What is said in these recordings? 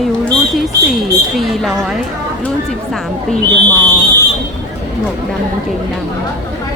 ริวรุ่นที่ 4 ฟรีร้อยรุ่น 13 ปีเดอะมอลหมวกดำกางเกงดำ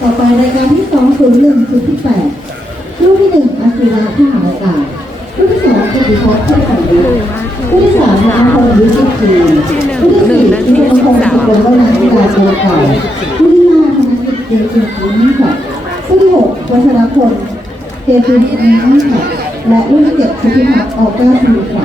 ต่อไปรายการที่สองศูนย์หนึ่งศูนย์ที่แปดรูปที่หนึ่งอาศิระท่าอากาศรูปที่สองปฏิภพเทพสันติรูปที่สามนางพลยุทธคีรูปที่สี่ที่เป็นองค์สุกรวนาธิการโบเก่ารูปที่ห้าธนกิจเจจินอินค่ะรูปที่หกวัชรพลเจจินอินค่ะและรูปที่เจ็ดสุธิพัฒน์ออกก้าสีค่ะ